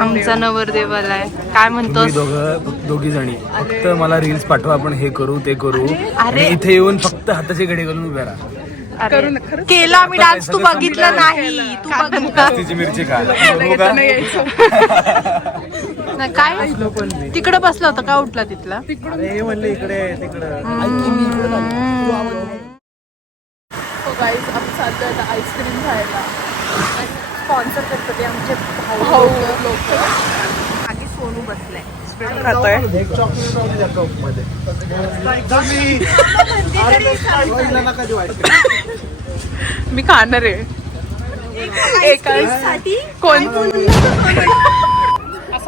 आमचा नवरदेव आलाय. काय म्हणतो? दोघी जणी फक्त मला रील्स पाठवा, आपण हे करू ते करू. आणि इथे येऊन फक्त हाताचे घडी घालून उभे राहा. केला मी डान्स, तू बघितला नाही. तू बघितला मिरची खा. काय तिकडे बसला होता का? उठला तिथला म्हणले इकडे तिकडे. आईस्क्रीम खायला स्पॉन्सर करतो ते आमचे भाऊ लोक. आधी सोनू बसलाय खातोय. मी खाणार आहे एकासाठी. कोण?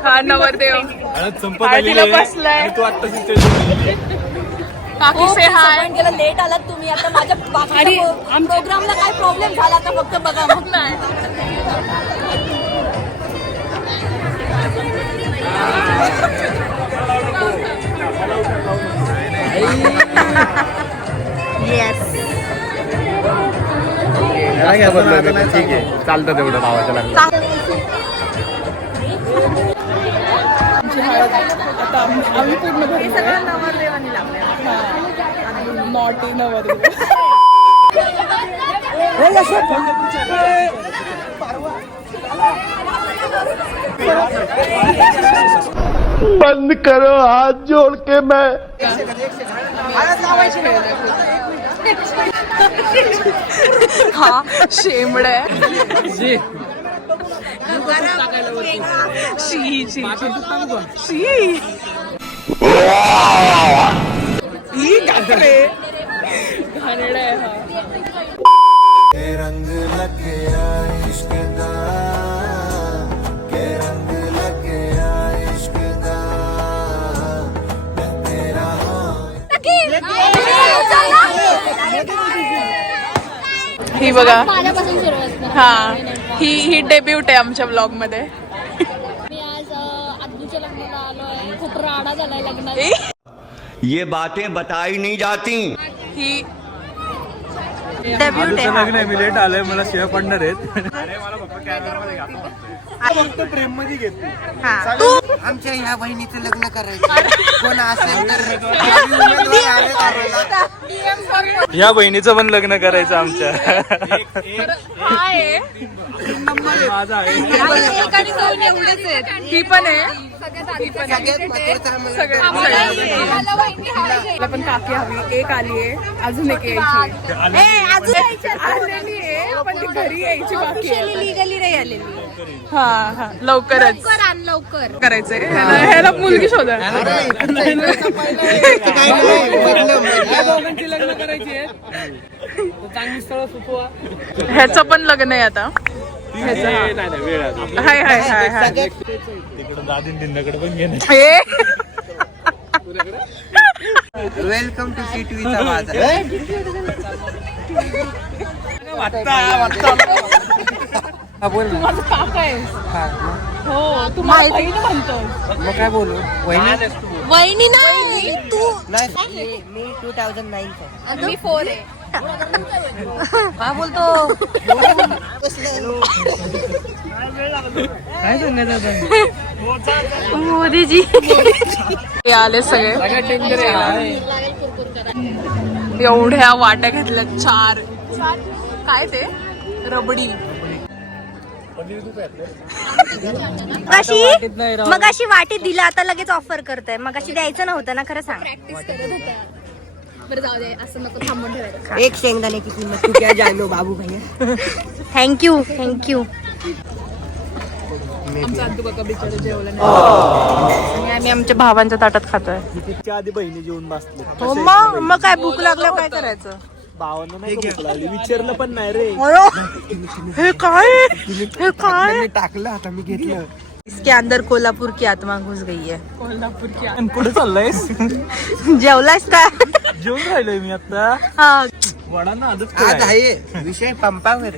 हा नवरदेव तिला बसलाय. काकी से हाय. लेट आलात तुम्ही. आता माझ्या प्रोग्रामला काय प्रॉब्लेम झाला का फक्त बघा. मग नाही ठीक आहे, चालतं तेवढं भावाच्या लागलं. आता आम्ही पूर्ण घरी सगळं नवरदेवानी लागले. नॉटी नवरदेव. बंद करो हाथ जोड़ के. मैं हा शेमड आहे. रंग लग गया इश्क का, के रंग लग गया इश्क का, मैं तेरा ही बघा. हा ही डेब्यूट आहे आमच्या ब्लॉग मध्ये. मी आज अद्दूच्या लग्नाला आलोय. खूप राडा झालाय लग्नात. ये बातें बताई नहीं जाती. ही डेब्यूट आहे. लग्न आहे, मी लेट आलोय, मला शिव्या पडणार आहेत. अरे मला फक्त कॅमेरामध्ये घातलं. फक्त प्रेम मध्ये घेतली. आमच्या ह्या बहिणीचं लग्न करायचं. कोण असेल तर या बहिणीचं पण लग्न करायचं आमच्या. माझा आहे. ही पण आहे. पण काकी हवी. एक आली आहे, अजून एक यायची. आलेली आहे पण ती घरी यायची बाकी आहे. लिगली नाही आलेली. हा हा लवकरच लवकर करायचंय. ह्याला मुलगी शोधा. ह्याचं पण लग्न आहे आता. हाय हाय हाय हाय. तिकडून दादीन दिंडाकडे पण घेणे. वेलकम टू टीव्हीचा बाजार. माझं काका आहे. हो तू माझी बहीण म्हणतो. मग काय बोलू? वहिनी नाही तू. मी 2009 मी 4 आहे. काय बोलतो? काय सांगायचं मोदीजी आले सगळे. एवढ्या वाट्या घेतल्या 4. काय ते रबडी. मगाशी वाटी दिला, आता लगेच ऑफर करताय. मगाशी द्यायचं नव्हतं ना. खरं सांग. प्रॅक्टिस करत होता. बरं जाऊ दे, असं नको थांबून ठेवायचं. एक शेंगदाण्याची किंमत तू क्या जानो बाबू भैया. Thank you thank you. आमचा अद्दू काका बिचारा जेवलं नाही. आम्ही आमच्या भावांच्या ताटात खातोय. तिच्या आधी बहिणी जेवून बसले. हो मग काय भूक लागल्यावर काय करायचं? भावांना नाही भूक लागली, विचारलं पण नाही रे. हे काय टाकलं आता मी घेतलं. इसके अंदर कोल्हापुर की आत्मा घुस गई है. कोल्हापुर की आणि कुठे चाललायस? जेवलायस का? जेवून राहिलोय मी आता. हा वडा ना आज आहे विषय पंपावर.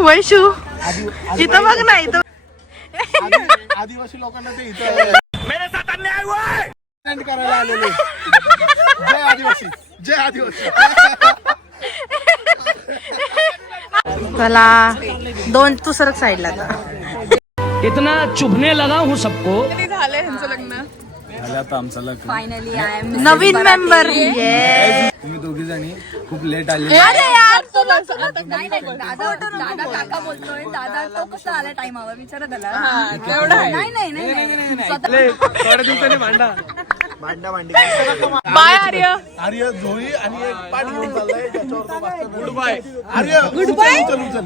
वैशू इथं बघ ना. इथं आदिवासी लोकांना ते इथं मेरे साथ अन्याय हुआ है करायला आलेले. जय आदिवासी, जय आदिवासी. चला तू सरक साईडला आता. इतना चुभने लगा हूँ सबको. कधी झालंय ह्यांचं लग्न? आता आमचं लग्न. फायनली आय एम नवीन मेंबर. तुम्ही दोघी जणी खूप लेट आले. अरे यार दादा काका बोलतोय. दादा तो कसा आला टाइमावर विचारा त्याला. नाही थोड्या दिवसांनी भांडा. बाय आर्य. आर्य झोळी आणि एक पाणी घेऊन चाललाय. Good bye Arya. Good bye. चल